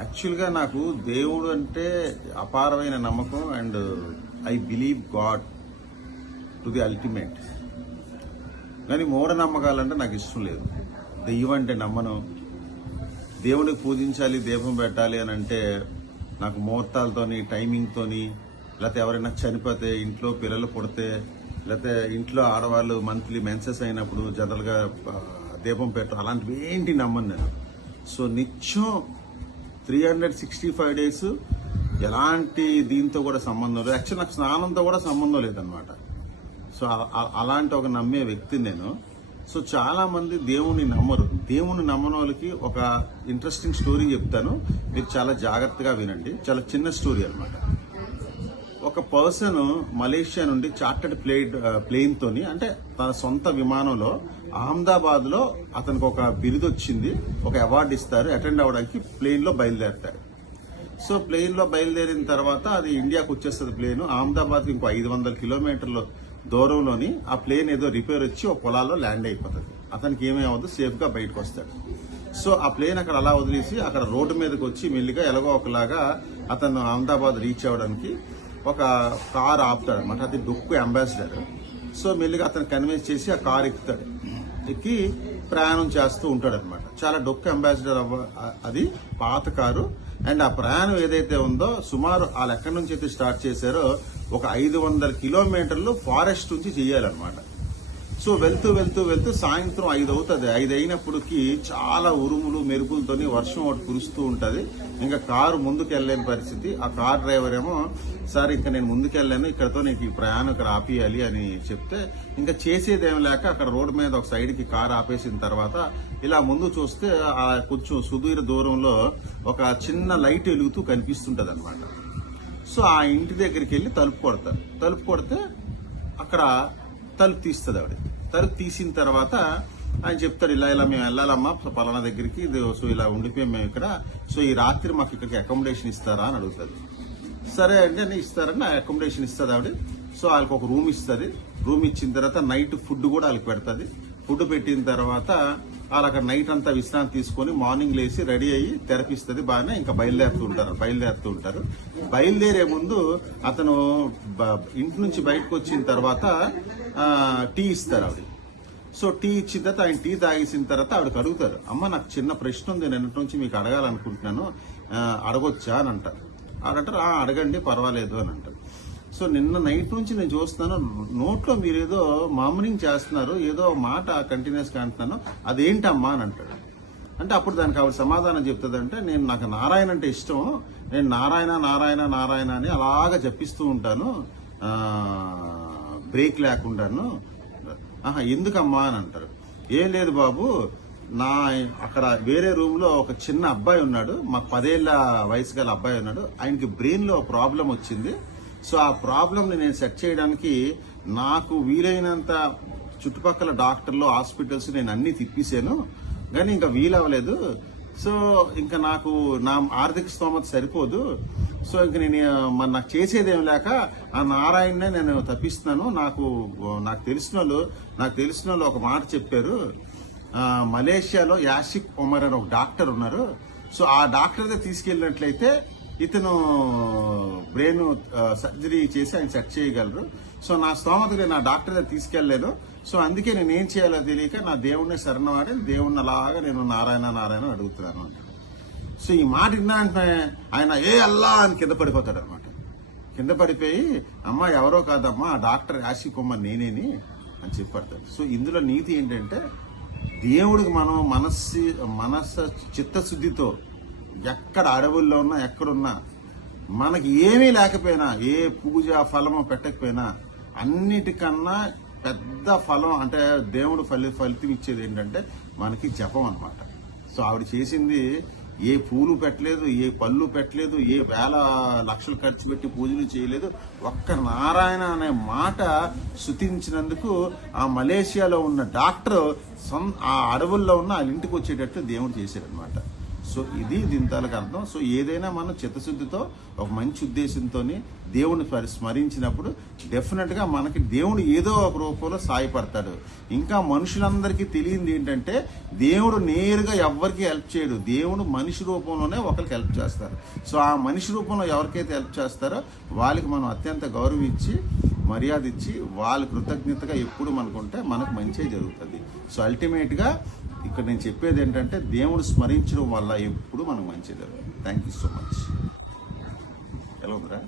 యాక్చువల్గా నాకు దేవుడు అంటే అపారమైన నమ్మకం and I believe God to the ultimate. కానీ మూఢనమ్మకాలంటే నాకు ఇష్టం లేదు. దెయ్యం అంటే నమ్మను. దేవుడికి పూజించాలి, దీపం పెట్టాలి అని అంటే నాకు ముహూర్తాలతోని, టైమింగ్తోని, లేకపోతే ఎవరైనా చనిపోతే, ఇంట్లో పిల్లలు పుడితే, లేకపోతే ఇంట్లో ఆడవాళ్ళు మంత్లీ మెన్సెస్ అయినప్పుడు జనరల్గా దీపం పెట్టడం అలాంటివి ఏంటి నమ్మను నేను. సో నిత్యం 365 డేస్ ఎలాంటి దీంతో కూడా సంబంధం లేదు. యాక్చువల్ నాకు స్నానంతో కూడా సంబంధం లేదనమాట. సో అలాంటి ఒక నమ్మే వ్యక్తిని నేను. సో చాలా మంది దేవుణ్ణి నమ్మరు. దేవుణ్ణి నమ్మని వాళ్ళకి ఒక ఇంట్రెస్టింగ్ స్టోరీ చెప్తాను, మీరు చాలా జాగ్రత్తగా వినండి. చాలా చిన్న స్టోరీ అనమాట. ఒక పర్సన్ మలేషియా నుండి చార్టర్డ్ ప్లేన్ తోని, అంటే తన సొంత విమానంలో అహ్మదాబాద్ లో అతనికి ఒక బిరుదు వచ్చింది, ఒక అవార్డు ఇస్తారు, అటెండ్ అవ్వడానికి ప్లేన్ లో బయలుదేరతాడు. సో ప్లేన్ లో బయలుదేరిన తర్వాత అది ఇండియాకు వచ్చేస్తుంది ప్లేన్. అహ్మదాబాద్ ఇంకో 500 కిలోమీటర్ల దూరంలోని ఆ ప్లేన్ ఏదో రిపేర్ వచ్చి ఒక పొలాల్లో ల్యాండ్ అయిపోతుంది. అతనికి ఏమవుతుంది, సేఫ్ గా బయటకు వస్తాడు. సో ఆ ప్లేన్ అక్కడ అలా వదిలేసి అక్కడ రోడ్డు మీదకి వచ్చి మెల్లిగా ఎలాగో ఒకలాగా అతను అహ్మదాబాద్ రీచ్ అవ్వడానికి ఒక కార్ ఆపుతాడు అనమాట. అది డొక్కు అంబాసిడర్. సో మెల్లిగా అతను కన్విన్స్ చేసి ఆ కార్ ఎక్కుతాడు. ఎక్కి ప్రయాణం చేస్తూ ఉంటాడు అనమాట. చాలా డొక్కు అంబాసిడర్ అది పాత కారు. అండ్ ఆ ప్రయాణం ఏదైతే ఉందో సుమారు వాళ్ళు ఎక్కడి నుంచి అయితే స్టార్ట్ చేశారో ఒక 500 కిలోమీటర్లు ఫారెస్ట్ నుంచి చేయాలన్నమాట. సో వెళ్తూ వెళ్తూ వెళ్తూ సాయంత్రం 5 అవుతుంది. 5 అయినప్పటికీ చాలా ఉరుములు మెరుపులతోని వర్షం ఒకటి కురుస్తూ ఉంటుంది. ఇంకా కారు ముందుకు వెళ్ళలేని పరిస్థితి. ఆ కార్ డ్రైవర్ ఏమో, సార్ ఇంకా నేను ముందుకెళ్ళాను, ఇక్కడతో నీకు ఈ ప్రయాణం ఇక్కడ ఆపియాలి అని చెప్తే, ఇంకా చేసేదేం లేక అక్కడ రోడ్డు మీద ఒక సైడ్కి కారు ఆపేసిన తర్వాత ఇలా ముందు చూస్తే ఆ కొంచెం సుదూర దూరంలో ఒక చిన్న లైట్ వెలుగుతూ కనిపిస్తుంటది అనమాట. సో ఆ ఇంటి దగ్గరికి వెళ్ళి తలుపు కొడతారు. తలుపు కొడితే అక్కడ తలుపు తీస్తుంది ఆవిడ. తలుపు తీసిన తర్వాత ఆయన చెప్తాడు, ఇలా ఇలా మేము వెళ్ళాలమ్మా పలానా దగ్గరికి, సో ఇలా ఉండిపోయాం మేము ఇక్కడ, సో ఈ రాత్రి మాకు ఇక్కడికి అకామిడేషన్ ఇస్తారా అని అడుగుతుంది. సరే అంటే ఇస్తారని అకామిడేషన్ ఇస్తుంది ఆవిడ. సో వాళ్ళకి ఒక రూమ్ ఇస్తుంది. రూమ్ ఇచ్చిన తర్వాత నైట్ ఫుడ్ కూడా వాళ్ళకి పెడుతుంది. ఫుడ్ పెట్టిన తర్వాత వాళ్ళు అక్కడ నైట్ అంతా విశ్రాంతి తీసుకొని మార్నింగ్ లేచి రెడీ అయ్యి తెరపిస్తుంది. బాగానే ఇంకా బయలుదేరుతూ ఉంటారు. బయలుదేరే ముందు అతను ఇంటి నుంచి బయటకు వచ్చిన తర్వాత టీ ఇస్తారు ఆవిడ. సో టీ ఇచ్చిన తర్వాత ఆయన టీ తాగేసిన తర్వాత ఆవిడకి అడుగుతారు, అమ్మ నాకు చిన్న ప్రశ్న ఉంది, నిన్నటి నుంచి మీకు అడగాలనుకుంటున్నాను, అడగొచ్చా అని అంటారు. ఆడంటారు, అడగండి పర్వాలేదు అని అంటారు. సో నిన్న నైట్ నుంచి నేను చూస్తున్నాను, నోట్లో మీరు ఏదో మామూలింగ్ చేస్తున్నారు, ఏదో మాట కంటిన్యూస్ గా అంటున్నాను, అదేంటమ్మా అని అంటాడు. అంటే అప్పుడు దానికి ఆవిడ సమాధానం చెప్తుందంటే, నాకు నారాయణ అంటే ఇష్టం, నేను నారాయణ నారాయణ నారాయణ అని అలాగా జపిస్తూ ఉంటాను బ్రేక్ లేకుండాను. ఎందుకమ్మా అని అంటారు. ఏం లేదు బాబు, అక్కడ వేరే రూమ్ లో ఒక చిన్న అబ్బాయి ఉన్నాడు, మాకు 10 ఏళ్ల వయసు గల అబ్బాయి ఉన్నాడు, ఆయనకి బ్రెయిన్ లో ప్రాబ్లం వచ్చింది. సో ఆ ప్రాబ్లం ని నేను సెట్ చేయడానికి నాకు వీలైనంత చుట్టుపక్కల డాక్టర్లు, హాస్పిటల్స్ నేను అన్ని తిప్పేశాను, కానీ ఇంకా వీలవ్వలేదు. సో ఇంకా నాకు నా ఆర్థిక స్తోమత సరిపోదు. సో ఇంక నేను నాకు చేసేదేం లేక ఆ నారాయణనే నేను తప్పిస్తున్నాను. నాకు తెలిసిన వాళ్ళు ఒక మాట చెప్పారు, మలేషియాలో యాసిక్ ఒమర్ అని ఒక డాక్టర్ ఉన్నారు. సో ఆ డాక్టర్ దగ్గర తీసుకెళ్ళినట్లయితే ఇతను బ్రెయిన్ సర్జరీ చేసి ఆయన సెట్ చేయగలరు. సో నా స్తోమతగా నా డాక్టర్ దగ్గర తీసుకెళ్లేను. సో అందుకే నేను ఏం చేయాలో తెలియక నా దేవుణ్ణి శరణవాడి దేవుణ్ణి అలాగా నేను నారాయణ నారాయణ అడుగుతున్నాను. సో ఈ మాట విన్నా అంటే ఆయన ఏ అల్లా అని కింద పడిపోతాడు అనమాట. కింద పడిపోయి, అమ్మా ఎవరో కాదమ్మా, ఆ డాక్టర్ యాసిక్ ఒమర్ నేనేని అని చెప్పడతాడు. సో ఇందులో నీతి ఏంటంటే, దేవుడికి మనం మనస్సు చిత్తశుద్ధితో ఎక్కడ అడవుల్లో ఉన్నా ఎక్కడున్నా, మనకి ఏమీ లేకపోయినా, ఏ పూజ ఫలమో పెట్టకపోయినా, అన్నిటికన్నా పెద్ద ఫలం అంటే దేవుడు ఫలితం ఇచ్చేది ఏంటంటే మనకి జపం అనమాట. సో ఆవిడ చేసింది ఏ పూలు పెట్టలేదు, ఏ పళ్ళు పెట్టలేదు, ఏ వేల లక్షలు ఖర్చు పెట్టి పూజలు చేయలేదు. ఒక్క నారాయణ అనే మాట శృతించినందుకు ఆ మలేషియాలో ఉన్న డాక్టర్ ఆ అడవుల్లో ఉన్న వాళ్ళ ఇంటికి వచ్చేటట్టు దేవుడు చేశాడనమాట. సో ఇది దీని తాలూకు అర్థం. సో ఏదైనా మనం చిత్తశుద్ధితో ఒక మంచి ఉద్దేశంతో దేవుని స్మరించినప్పుడు డెఫినెట్గా మనకి దేవుడు ఏదో ఒక రూపంలో సాయపడతాడు. ఇంకా మనుషులందరికీ తెలియంది ఏంటంటే దేవుడు నేరుగా ఎవరికి హెల్ప్ చేయడు. దేవుడు మనిషి రూపంలోనే ఒకరికి హెల్ప్ చేస్తారు. సో ఆ మనిషి రూపంలో ఎవరికైతే హెల్ప్ చేస్తారో వాళ్ళకి మనం అత్యంత గౌరవం ఇచ్చి మర్యాద ఇచ్చి వాళ్ళ కృతజ్ఞతగా ఎప్పుడు మనకుంటే మనకు మంచి జరుగుతుంది. సో అల్టిమేట్గా ఇక్కడ నేను చెప్పేది ఏంటంటే దేవుడు స్మరించడం వల్ల ఎప్పుడు మనకు మంచి జరుగుతుంది. Thank you so much. ఎలా ఉందిరా?